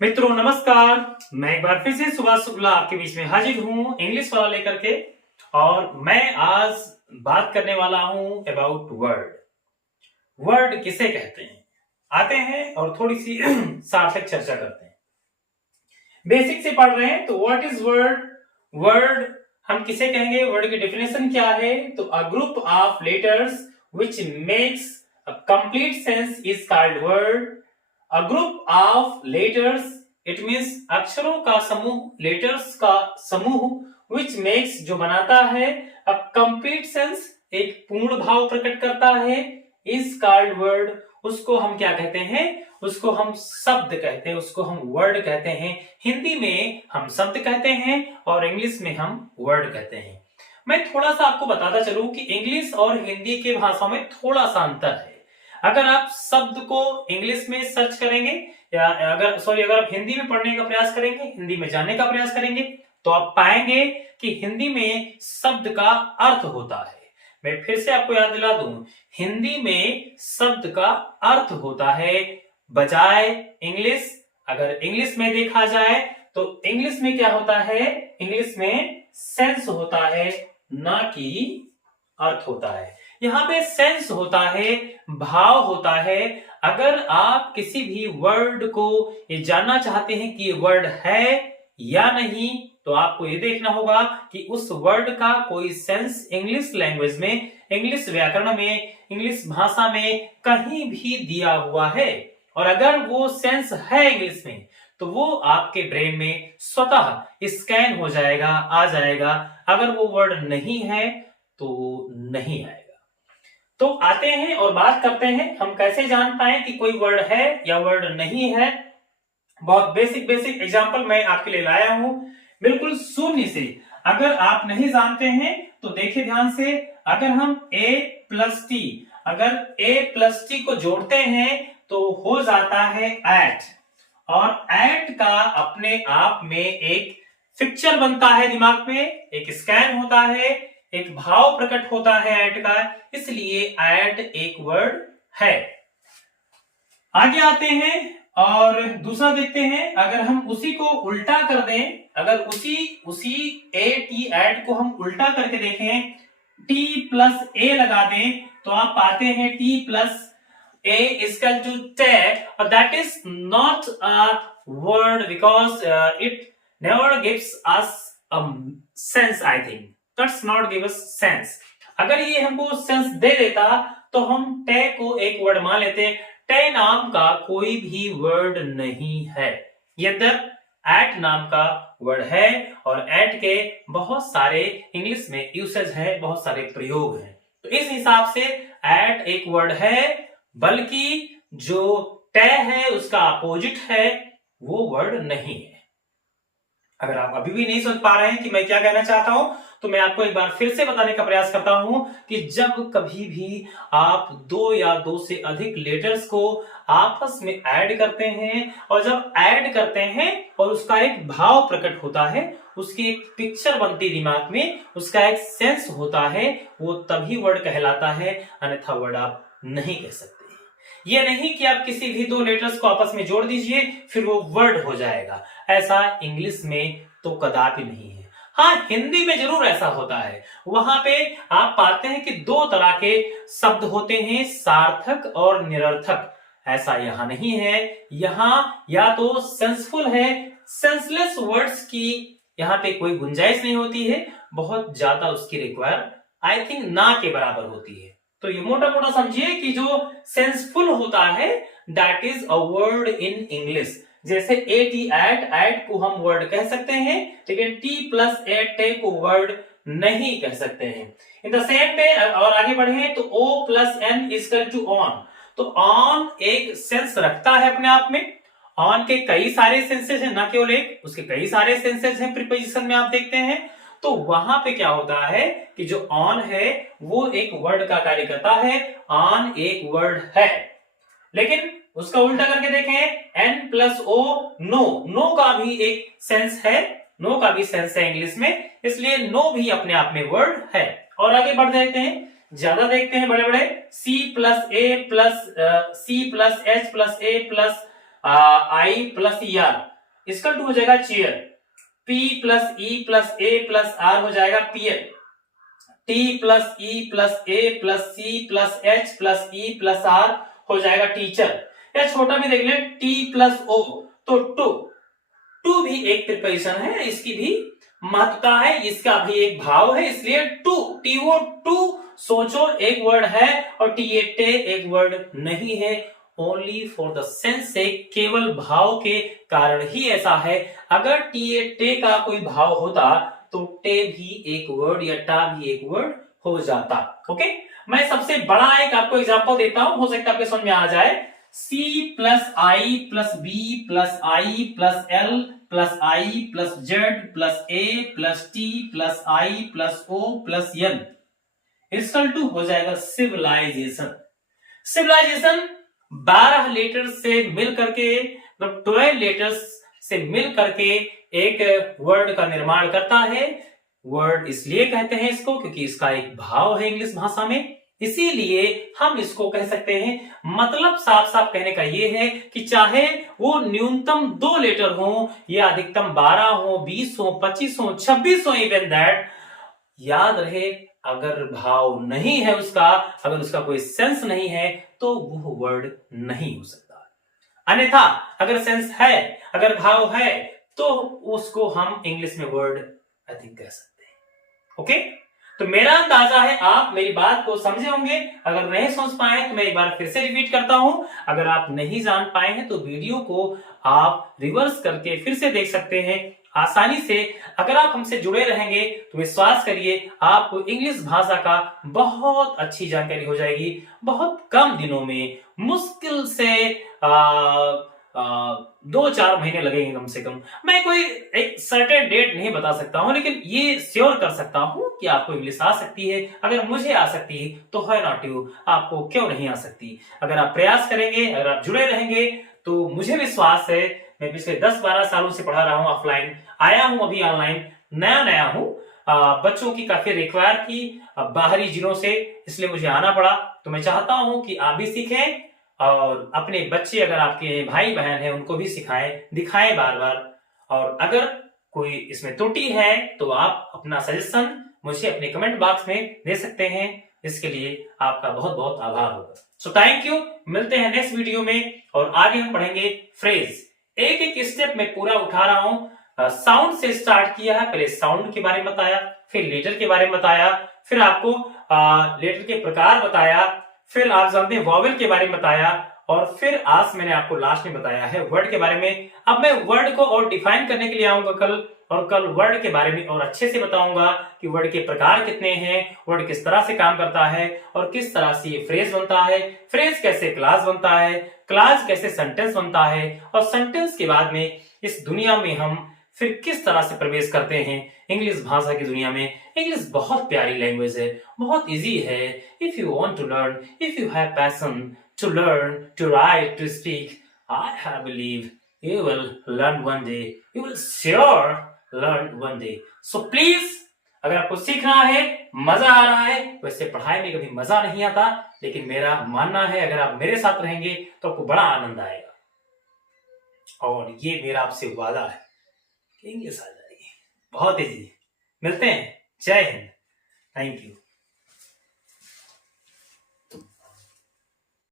मित्रों नमस्कार। मैं एक बार फिर से सुभाष शुक्ला आपके बीच में हाजिर हूँ इंग्लिश वाला लेकर के। और मैं आज बात करने वाला हूँ अबाउट वर्ड। वर्ड किसे कहते हैं, आते हैं और थोड़ी सी सार्थक चर्चा करते हैं। बेसिक से पढ़ रहे हैं तो व्हाट इज वर्ड। वर्ड हम किसे कहेंगे, वर्ड की डेफिनेशन क्या है। तो a group of letters which makes a complete sense is called word. A group of letters it means अक्षरों का समूह, लेटर्स का समूह विच मेक्स जो बनाता है अ कंप्लीट सेंस एक पूर्ण भाव प्रकट करता है इज कॉल्ड वर्ड। उसको हम क्या कहते हैं, उसको हम शब्द कहते हैं, उसको हम वर्ड कहते हैं। हिंदी में हम शब्द कहते हैं और इंग्लिश में हम वर्ड कहते हैं। मैं थोड़ा सा आपको बताता चलूं कि इंग्लिश और हिंदी के भाषा में थोड़ा सा अंतर है। अगर आप शब्द को इंग्लिश में सर्च करेंगे या अगर आप हिंदी में पढ़ने का प्रयास करेंगे, हिंदी में जानने का प्रयास करेंगे तो आप पाएंगे कि हिंदी में शब्द का अर्थ होता है। मैं फिर से आपको याद दिला दूं, हिंदी में शब्द का अर्थ होता है बजाय इंग्लिश। अगर इंग्लिश में देखा जाए तो इंग्लिश में क्या होता है, इंग्लिश में सेंस होता है ना कि अर्थ होता है। यहाँ पे सेंस होता है, भाव होता है। अगर आप किसी भी वर्ड को ये जानना चाहते हैं कि ये वर्ड है या नहीं तो आपको ये देखना होगा कि उस वर्ड का कोई सेंस इंग्लिश लैंग्वेज में, इंग्लिश व्याकरण में, इंग्लिश भाषा में कहीं भी दिया हुआ है। और अगर वो सेंस है इंग्लिश में तो वो आपके ब्रेन में स्वतः स्कैन हो जाएगा, आ जाएगा। अगर वो वर्ड नहीं है तो नहीं आएगा। तो आते हैं और बात करते हैं हम कैसे जान पाए कि कोई वर्ड है या वर्ड नहीं है। बहुत बेसिक एग्जांपल मैं आपके लिए लाया हूं, बिल्कुल शून्य से। अगर आप नहीं जानते हैं तो देखिए ध्यान से, अगर हम a प्लस टी, अगर a प्लस टी को जोड़ते हैं तो हो जाता है एट। और एट का अपने आप में एक पिक्चर बनता है, दिमाग में एक स्कैन होता है, एक भाव प्रकट होता है एट का, इसलिए एट एक वर्ड है। आगे आते हैं और दूसरा देखते हैं। अगर हम उसी को उल्टा कर दें, अगर उसी ए टी एट को हम उल्टा करके देखें, टी प्लस ए लगा दें तो आप पाते हैं T plus A equal to टे, और that is not a word because it never gives us a sense. I think that's not give us sense. अगर ये हमको सेंस दे देता तो हम टे को एक वर्ड मान लेते। टे नाम का कोई भी वर्ड नहीं है, यद्यप एट नाम का वर्ड है और एट के बहुत सारे इंग्लिश में यूसेज है, बहुत सारे प्रयोग हैं। तो इस हिसाब से एट एक वर्ड है, बल्कि जो टे है उसका अपोजिट है, वो वर्ड नहीं है। अगर आप अभी भी नहीं समझ पा रहे हैं कि मैं क्या कहना चाहता हूं तो मैं आपको एक बार फिर से बताने का प्रयास करता हूं कि जब कभी भी आप दो या दो से अधिक लेटर्स को आपस में ऐड करते हैं और जब ऐड करते हैं और उसका एक भाव प्रकट होता है, उसकी एक पिक्चर बनती दिमाग में, उसका एक सेंस होता है, वो तभी वर्ड कहलाता है, अन्यथा वर्ड आप नहीं कह सकते। ये नहीं कि आप किसी भी दो लेटर्स को आपस में जोड़ दीजिए फिर वो वर्ड हो जाएगा, ऐसा इंग्लिश में तो कदापि नहीं है। हाँ, हिंदी में जरूर ऐसा होता है। वहां पे आप पाते हैं कि दो तरह के शब्द होते हैं, सार्थक और निरर्थक। ऐसा यहाँ नहीं है। यहाँ या तो सेंसफुल है, सेंसलेस वर्ड्स की यहाँ पे कोई गुंजाइश नहीं होती है, बहुत ज्यादा उसकी रिक्वायर आई थिंक ना के बराबर होती है। तो ये मोटा मोटा समझिए कि जो सेंसफुल होता है that is a word in English. जैसे ए टी एट, एट को हम वर्ड कह सकते हैं, लेकिन टी प्लस एट टे को वर्ड नहीं कह सकते हैं। इन द सेम वे और आगे बढ़े तो O plus N equal to on. तो ऑन एक सेंस रखता है अपने आप में। ऑन के कई सारे सेंसेस हैं, ना केवल एक, उसके कई सारे सेंसेस हैं प्रीपोजिशन में आप देखते हैं। तो वहां पे क्या होता है कि जो ऑन है वो एक वर्ड का कार्य करता है, ऑन एक वर्ड है। लेकिन उसका उल्टा करके देखें, N plus O, no, no का भी एक सेंस है, नो का भी सेंस है इंग्लिश में, इसलिए नो भी अपने आप में वर्ड है। और आगे बढ़ जाते हैं, ज्यादा देखते हैं बड़े बड़े, C plus A plus C plus H plus A plus I plus ER इसका टू हो जाएगा chair. P plus E plus A plus R हो जाएगा pear. T plus E plus A plus C plus H plus E plus R हो जाएगा teacher. या छोटा भी देख लें T प्लस O तो टू भी एक प्रिपरेशन है, इसकी भी महत्ता है, इसका भी एक भाव है, इसलिए TO टू सोचो एक वर्ड है और टे एक वर्ड नहीं है। ओनली फॉर द सेंस से, केवल भाव के कारण ही ऐसा है। अगर टे का कोई भाव होता तो टे भी एक वर्ड या टा भी एक वर्ड हो जाता। ओके, मैं सबसे बड़ा एक आपको एग्जांपल देता हूं, हो सकता है आपके समझ में आ जाए। C plus I plus B plus I plus L plus I plus Z plus A plus T plus I plus O plus N equal to हो जाएगा सिविलाइजेशन। सिविलाइजेशन 12 लेटर्स से मिल करके, मतलब 12 लेटर्स से मिल करके एक वर्ड का निर्माण करता है। वर्ड इसलिए कहते हैं इसको क्योंकि इसका एक भाव है इंग्लिश भाषा में, इसीलिए हम इसको कह सकते हैं। मतलब साफ साफ कहने का यह है कि चाहे वो न्यूनतम 2 लेटर हो या अधिकतम 12 हो, 20 हो, 25 हो, 26 हो, इवन दैट, याद रहे अगर भाव नहीं है उसका, अगर उसका कोई सेंस नहीं है तो वो वर्ड नहीं हो सकता। अन्यथा अगर सेंस है, अगर भाव है तो उसको हम इंग्लिश में वर्ड आई थिंक कह सकते हैं। ओके, तो मेरा अंदाजा है आप मेरी बात को समझे होंगे। अगर नहीं समझ पाए तो मैं एक बार फिर से रिपीट करता हूं। अगर आप नहीं जान पाए हैं तो वीडियो को आप रिवर्स करके फिर से देख सकते हैं आसानी से। अगर आप हमसे जुड़े रहेंगे तो विश्वास करिए आपको इंग्लिश भाषा का बहुत अच्छी जानकारी हो जाएगी। बहुत कम दिनों में, मुश्किल से 2-4 महीने लगेंगे कम से कम। मैं कोई एक सर्टेन डेट नहीं बता सकता हूं, लेकिन ये श्योर कर सकता हूं कि आपको इंग्लिश आ सकती है। अगर मुझे आ सकती है तो व्हाई नॉट यू, आपको क्यों नहीं आ सकती। अगर आप प्रयास करेंगे, अगर आप जुड़े रहेंगे तो मुझे विश्वास है। मैं पिछले 10-12 सालों से पढ़ा रहा हूं ऑफलाइन, आया हूं अभी ऑनलाइन, नया हूं। बच्चों की काफी रिक्वायर थी बाहरी जिलों से, इसलिए मुझे आना पड़ा। तो मैं चाहता हूं कि आप भी सीखें और अपने बच्चे, अगर आपके भाई बहन हैं, उनको भी सिखाएं, दिखाएं बार बार। और अगर कोई इसमें त्रुटि है तो आप अपना सजेशन मुझे अपने कमेंट बॉक्स में दे सकते हैं। इसके लिए आपका बहुत बहुत आभार होगा। सो थैंक यू, मिलते हैं नेक्स्ट वीडियो में और आगे हम पढ़ेंगे फ्रेज। एक एक स्टेप में पूरा उठा रहा हूं। साउंड से स्टार्ट किया है, पहले साउंड के बारे में बताया, फिर लेटर के बारे में बताया, फिर आपको लेटर के प्रकार बताया, फिर आप जानते हैं वॉवेल के बारे में बताया, और फिर आज मैंने आपको लास्ट में बताया है वर्ड के बारे में। अब मैं वर्ड को और डिफाइन करने के लिए आऊंगा कल, और कल वर्ड के बारे में और अच्छे से बताऊंगा कि वर्ड के प्रकार कितने हैं, वर्ड किस तरह से काम करता है, और किस तरह से ये फ्रेज बनता है, फ्रेज कैसे क्लास बनता है, क्लास कैसे सेंटेंस बनता है, और सेंटेंस के बाद में इस दुनिया में हम फिर किस तरह से प्रवेश करते हैं इंग्लिश भाषा की दुनिया में। इंग्लिश बहुत प्यारी लैंग्वेज है, बहुत इजी है। If you want to learn, if you have passion to learn, to write, to speak, I believe you will learn one day. You will sure learn one day. So please, अगर आपको सीखना है, मजा आ रहा है, वैसे पढ़ाई में कभी मजा नहीं आता, लेकिन मेरा मानना है अगर आप मेरे साथ रहेंगे तो आपको बड़ा आनंद आएगा। और ये मेरा आपसे वादा है कि इंग्लिश आ जाएगी, बहुत इजी। मिलते हैं, जय हिंद, थैंक यू।